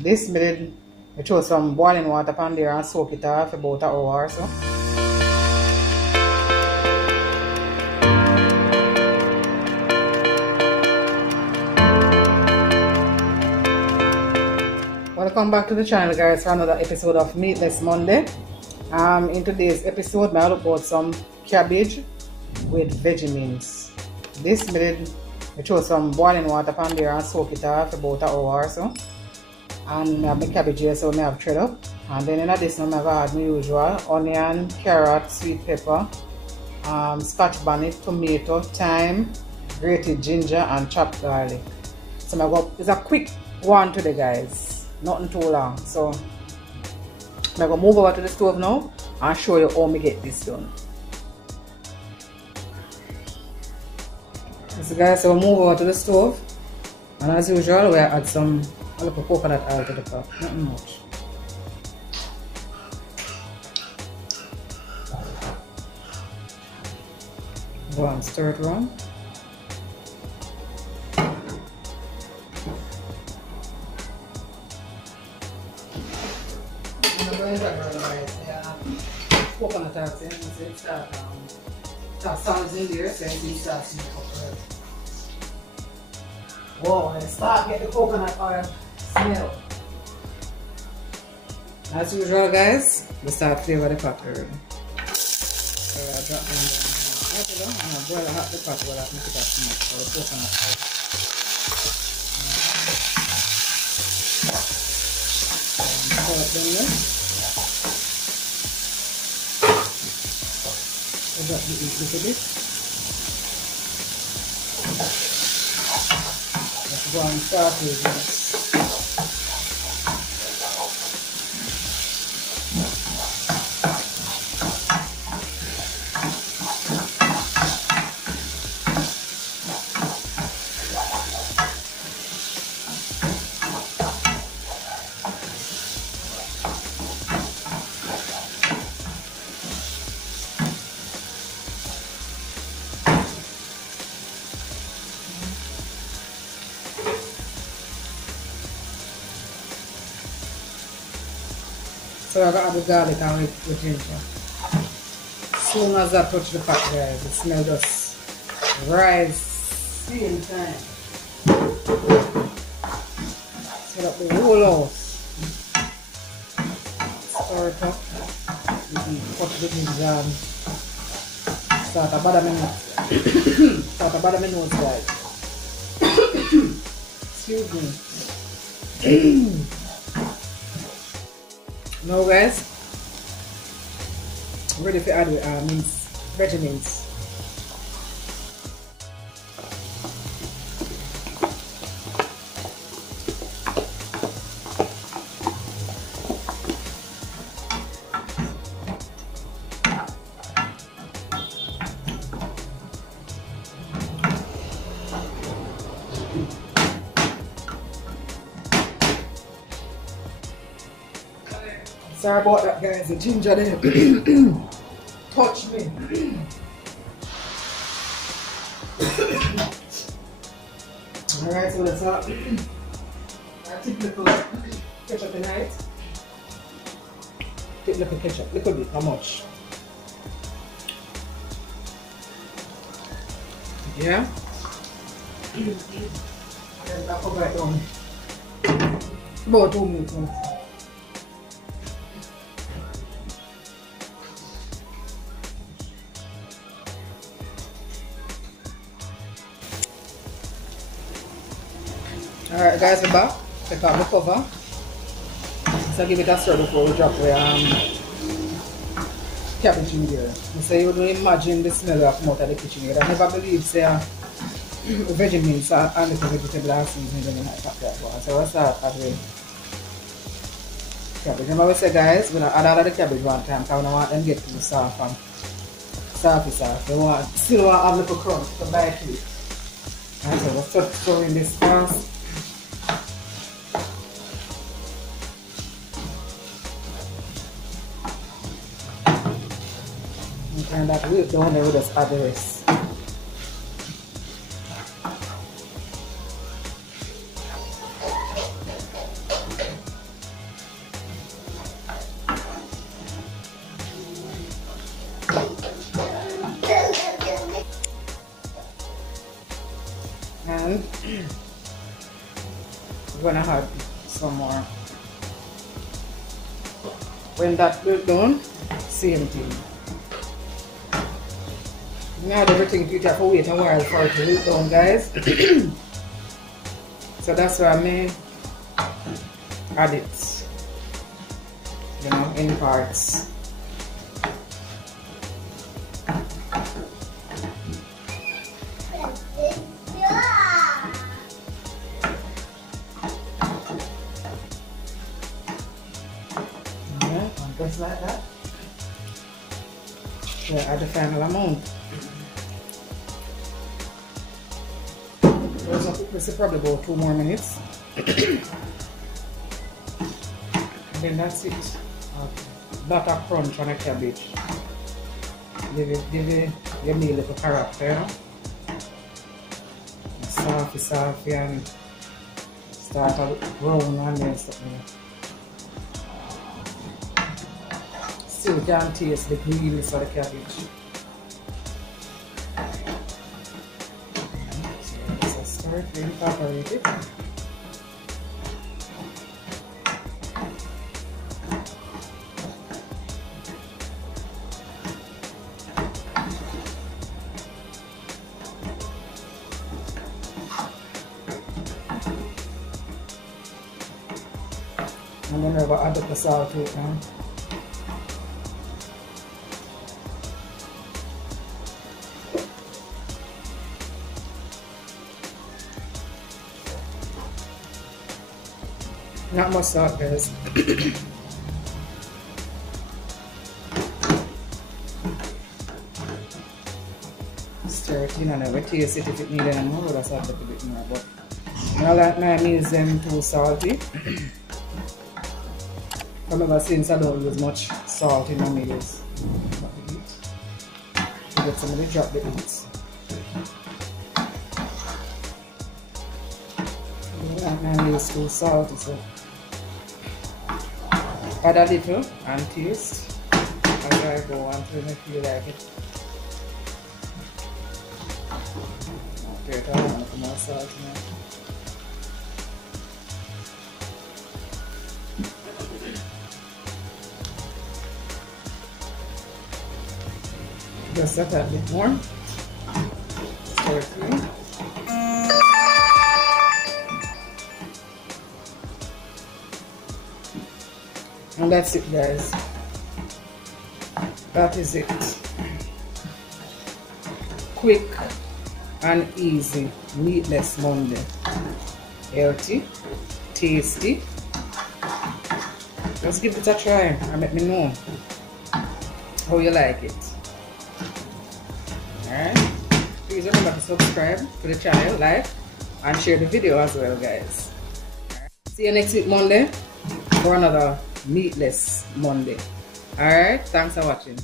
This me throw some boiling water on there and soak it off about an hour or so. Welcome back to the channel, guys, for another episode of Meatless Monday. In today's episode, I look about some cabbage with veggie mince. This me throw some boiling water on there and soak it off about an hour or so. And I have my cabbage here, so I have shred up. And then in addition, I have add my usual onion, carrot, sweet pepper, scotch bonnet, tomato, thyme, grated ginger, and chopped garlic. So I go. It's a quick one today, guys. Nothing too long. So I'm gonna move over to the stove now and show you how I get this done. So guys, so we'll move over to the stove, and as usual, we add some a little coconut oil to the pot. Nothing much. Go and stir it around. Coconut oil, so it start sounds in there, so it starts to cook. Whoa, and start get the coconut oil smell. As usual, guys, we start flavor the pot already. So I drop them down and I boil hot the pot while I make it up smoke for the coconut oil. Pour it down there. Drop the heat a little bit. Let's go and start with this. So I got the garlic and with ginger. As soon as I touch the pot, guys, the smell just rise same time. Set up the whole house. Stir it up. Cut the ginger and start a bottom in start a bottom in nose, guys. Excuse me. Now, guys, I'm ready to add mince, veggie mince. Sorry about that, guys. The ginger there touch me. Alright, so let's I take little ketchup tonight. Take little ketchup, little bit, how much? Yeah? And I'll cover it on about 2 minutes. Alright, guys, we're back. Take off the cover. So give it a stir before we drop the cabbage in there. So you don't imagine the smell that come out of the kitchen here. I never believe say veggie mince and little vegetable are seasoned in like that one. So we'll start adding cabbage. Remember we say, guys, we're gonna add all of the cabbage one time because we don't want them get too soft and soft. We still want to have a little crunch to bite it. And so we'll start stirring this first. And that we've done, we just add the rest. gonna add some more. When that built done, same thing. Now everything you have to wait a while for it to wilt down, guys. So that's why I may add it, you know, in parts. Yeah, just like that. So add the final amount. This is probably about 2 more minutes. And then that's it. Butter crunch on a cabbage. Give your meal a little character. Soft and start to brown and then something. Still can taste the greenness of the cabbage. Incorporate it. And then we'll add up the salt to it now. Not much salt, guys. Stir it in and I will taste it if it needs any more. That's a little bit more, but I like my meals them too salty. Remember, since I don't use much salt in my meals, to get some of the drop the eats. I like my meals too salty, so add a little and taste as I go until I feel like it. Okay, I don't want more salt now. Just a tad bit more. Stir it in. And that's it, guys. That is it. Quick and easy Meatless Monday. Healthy, tasty. Just give it a try and let me know how you like it. Alright. Please remember to subscribe to the channel, like, and share the video as well, guys. Right. See you next week Monday for another Meatless Monday. Alright, thanks for watching.